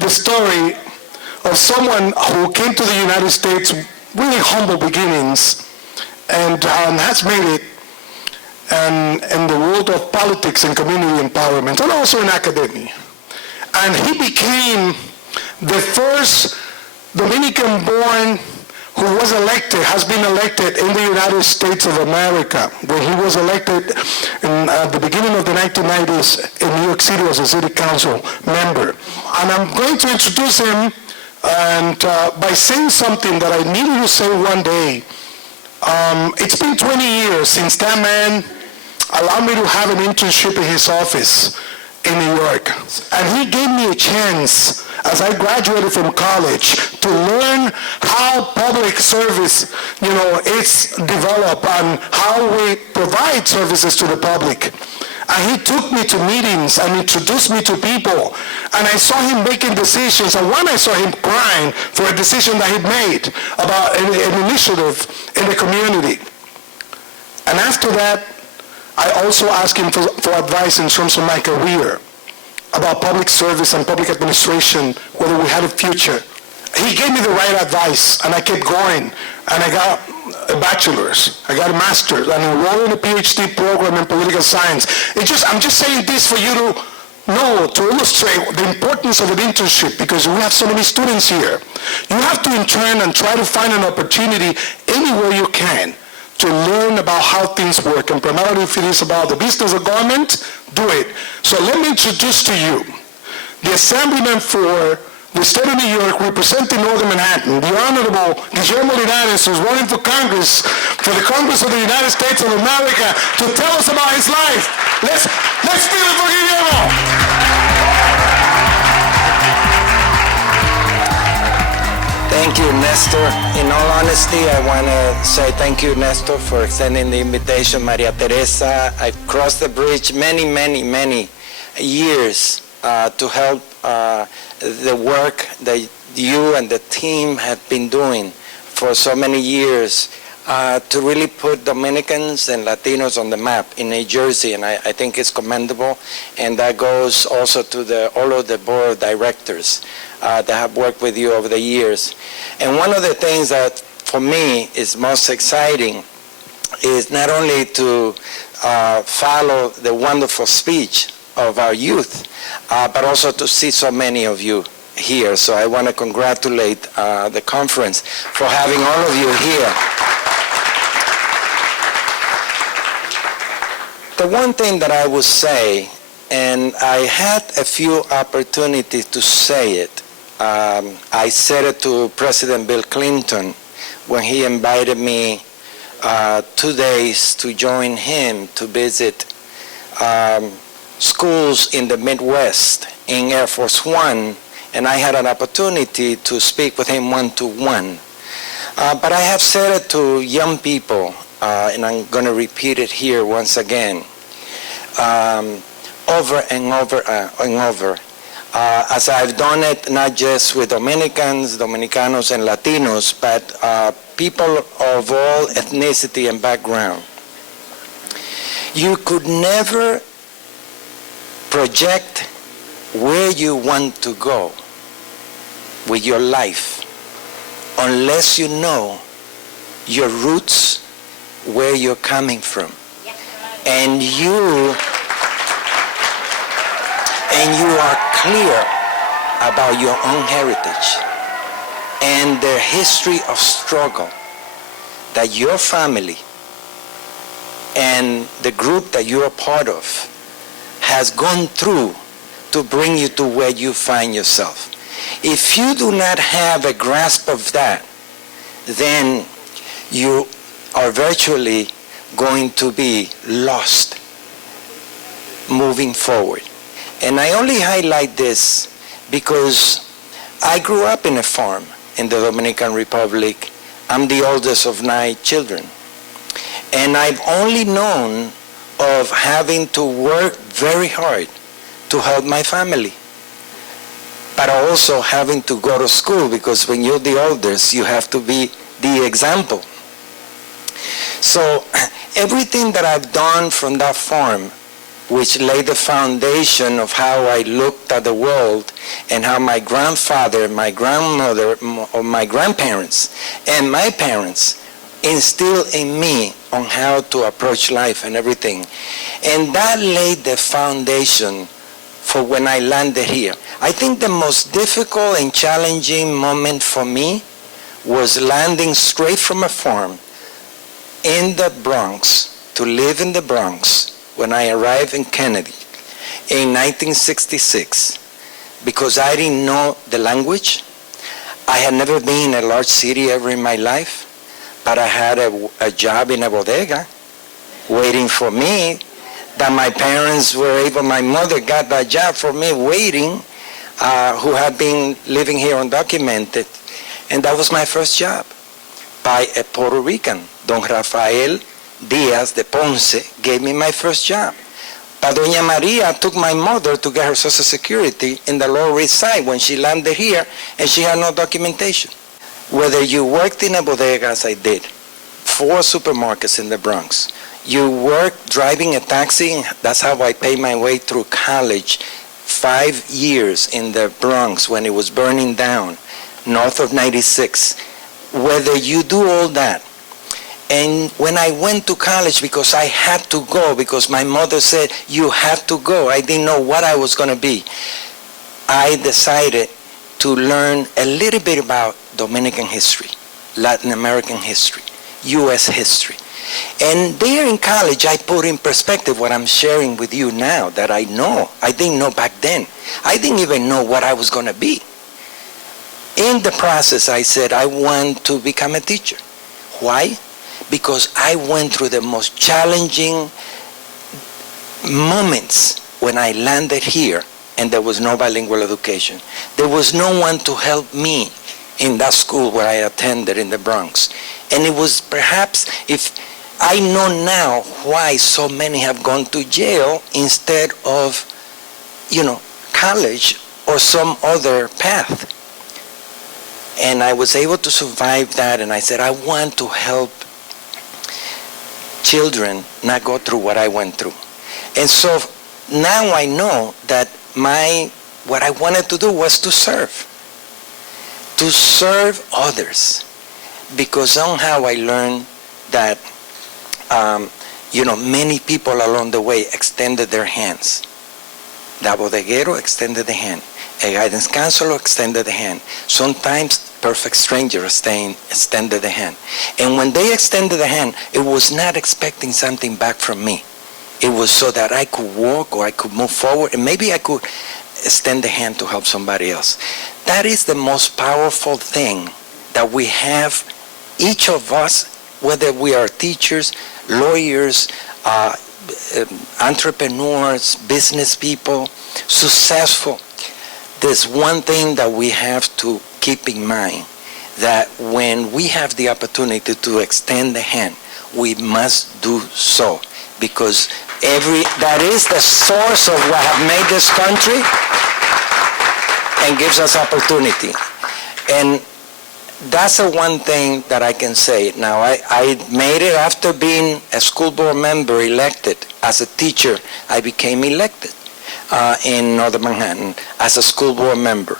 the story of someone who came to the United States, really humble beginnings, and has made it in the world of politics and community empowerment, and also in academia. And he became the first Dominican-born who was elected, has been elected in the United States of America, where he was elected at the beginning of the 1990s in New York City as a city council member. And I'm going to introduce him and by saying something that I needed to say one day. It's been 20 years since that man allowed me to have an internship in his office in New York. And he gave me a chance as I graduated from college to learn how public service, is developed and how we provide services to the public. And he took me to meetings and introduced me to people. And I saw him making decisions. And one, I saw him crying for a decision that he made about an initiative in the community. And after that, I also asked him for advice in terms of my career, about public service and public administration, whether we had a future. He gave me the right advice, and I kept going. And I got a bachelor's, I got a master's, and enrolled in a PhD program in political science. I'm just saying this for you to know, to illustrate the importance of an internship, because we have so many students here. You have to intern and try to find an opportunity anywhere you can to learn about how things work, and primarily if it is about the business of government, do it. So let me introduce to you the Assemblyman for the state of New York representing Northern Manhattan, the Honorable Guillermo Linares, who's running for Congress, for the Congress of the United States of America, to tell us about his life. Let's do it for Guillermo. Thank you, Nestor. In all honesty, I want to say thank you, Nestor, for extending the invitation. Maria Teresa, I've crossed the bridge many years to help the work that you and the team have been doing for so many years to really put Dominicans and Latinos on the map in New Jersey, and I think it's commendable. And that goes also to all of the board of directors that have worked with you over the years. And one of the things that for me is most exciting is not only to follow the wonderful speech of our youth, but also to see so many of you here. So I want to congratulate the conference for having all of you here. The one thing that I would say, and I had a few opportunities to say it, I said it to President Bill Clinton when he invited me 2 days to join him to visit schools in the Midwest in Air Force One, and I had an opportunity to speak with him one-to-one. But I have said it to young people, and I'm going to repeat it here once again, over and over and over. As I've done it not just with Dominicans, Dominicanos, and Latinos, but people of all ethnicity and background. You could never project where you want to go with your life unless you know your roots, where you're coming from. And you are clear about your own heritage and the history of struggle that your family and the group that you are part of has gone through to bring you to where you find yourself. If you do not have a grasp of that, then you are virtually going to be lost moving forward. And I only highlight this because I grew up in a farm in the Dominican Republic. I'm the oldest of 9 children. And I've only known of having to work very hard to help my family, but also having to go to school, because when you're the oldest, you have to be the example. So everything that I've done from that farm which laid the foundation of how I looked at the world and how my grandfather, my grandmother, or my grandparents, and my parents instilled in me on how to approach life and everything. And that laid the foundation for when I landed here. I think the most difficult and challenging moment for me was landing straight from a farm in the Bronx, to live in the Bronx, when I arrived in Kennedy in 1966, because I didn't know the language. I had never been in a large city ever in my life, but I had a job in a bodega waiting for me, that my parents were able, my mother got that job for me waiting, who had been living here undocumented. And that was my first job, by a Puerto Rican. Don Rafael Diaz de Ponce gave me my first job. But Doña Maria took my mother to get her Social Security in the Lower East Side when she landed here, and she had no documentation. Whether you worked in a bodega, as I did, 4 supermarkets in the Bronx, you worked driving a taxi, that's how I paid my way through college, 5 years in the Bronx when it was burning down, north of 96. Whether you do all that, and when I went to college, because I had to go, because my mother said, you have to go, I didn't know what I was going to be, I decided to learn a little bit about Dominican history, Latin American history, U.S. history. And there in college, I put in perspective what I'm sharing with you now that I know. I didn't know back then. I didn't even know what I was going to be. In the process, I said, I want to become a teacher. Why? Because I went through the most challenging moments when I landed here and there was no bilingual education. There was no one to help me in that school where I attended in the Bronx. And it was perhaps, if I know now why so many have gone to jail instead of, college or some other path. And I was able to survive that, and I said, I want to help children not go through what I went through. And so now I know that what I wanted to do was to serve others, because somehow I learned that, many people along the way extended their hands. The bodeguero extended the hand. A guidance counselor extended the hand. Sometimes perfect strangers extended the hand. And when they extended the hand, it was not expecting something back from me. It was so that I could walk or I could move forward, and maybe I could extend the hand to help somebody else. That is the most powerful thing that we have, each of us, whether we are teachers, lawyers, entrepreneurs, business people, successful. There's one thing that we have to keep in mind, that when we have the opportunity to extend the hand, we must do so, because that is the source of what have made this country and gives us opportunity. And that's the one thing that I can say. Now, I made it after being a school board member elected. As a teacher, I became elected in Northern Manhattan as a school board member.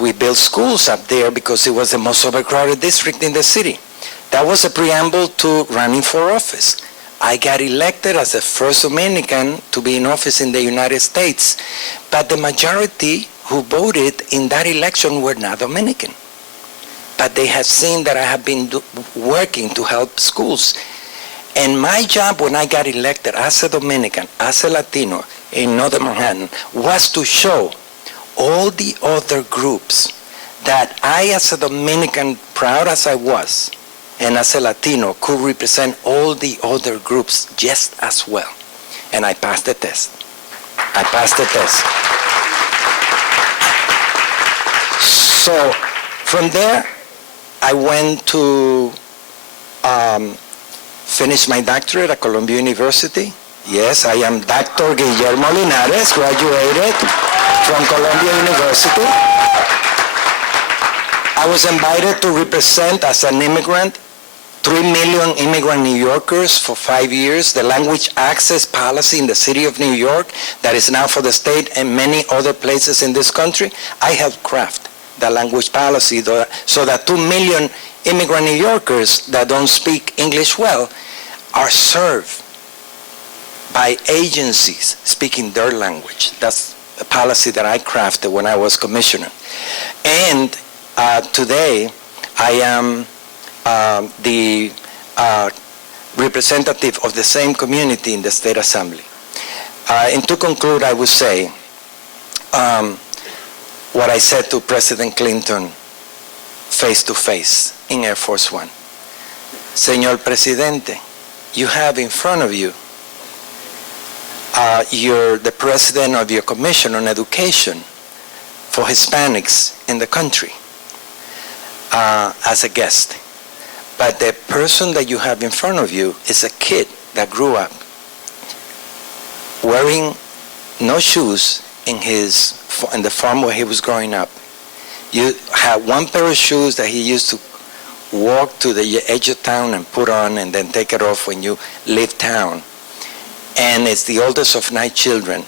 We built schools up there because it was the most overcrowded district in the city. That was a preamble to running for office. I got elected as the first Dominican to be in office in the United States, but the majority who voted in that election were not Dominican. But they have seen that I have been working to help schools. And my job when I got elected as a Dominican, as a Latino in Northern Manhattan, was to show all the other groups that I, as a Dominican, proud as I was, and as a Latino, could represent all the other groups just as well. And I passed the test. So from there, I went to finish my doctorate at Columbia University. Yes, I am Dr. Guillermo Linares, graduated from Columbia University. I was invited to represent as an immigrant 3 million immigrant New Yorkers for 5 years, the language access policy in the city of New York that is now for the state and many other places in this country. I helped craft the language policy so that 2 million immigrant New Yorkers that don't speak English well are served by agencies speaking their language. That's a policy that I crafted when I was commissioner. And today, I am the representative of the same community in the State Assembly. And to conclude, I would say what I said to President Clinton face-to-face in Air Force One. Señor Presidente, you have in front of you you're the president of your Commission on Education for Hispanics in the country as a guest. But the person that you have in front of you is a kid that grew up wearing no shoes in the farm where he was growing up. You had one pair of shoes that he used to walk to the edge of town and put on and then take it off when you leave town. And it's the oldest of 9 children,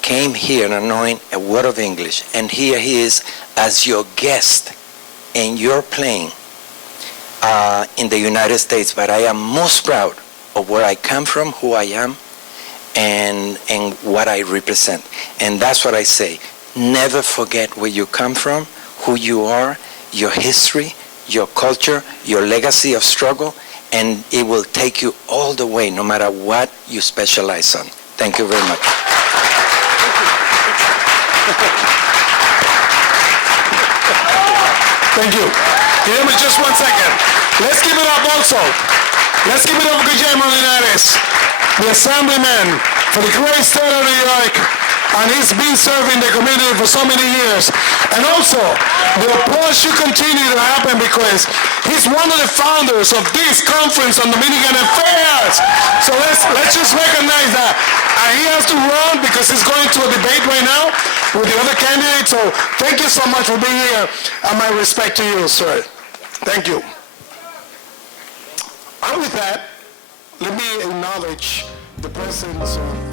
came here not knowing a word of English, and here he is as your guest, and you're playing in the United States. But I am most proud of where I come from, who I am, and what I represent. And that's what I say. Never forget where you come from, who you are, your history, your culture, your legacy of struggle, and it will take you all the way, no matter what you specialize on. Thank you very much. Thank you. Guillermo, just 1 second. Let's give it up also. Let's give it up for Guillermo Linares, the Assemblyman for the great state of New York, and he's been serving the community for so many years. And also, the applause should continue to happen because he's one of the founders of this conference on Dominican Affairs. So let's just recognize that. And he has to run because he's going to a debate right now with the other candidates. So thank you so much for being here, and my respect to you, sir. Thank you. And with that, let me acknowledge the presence of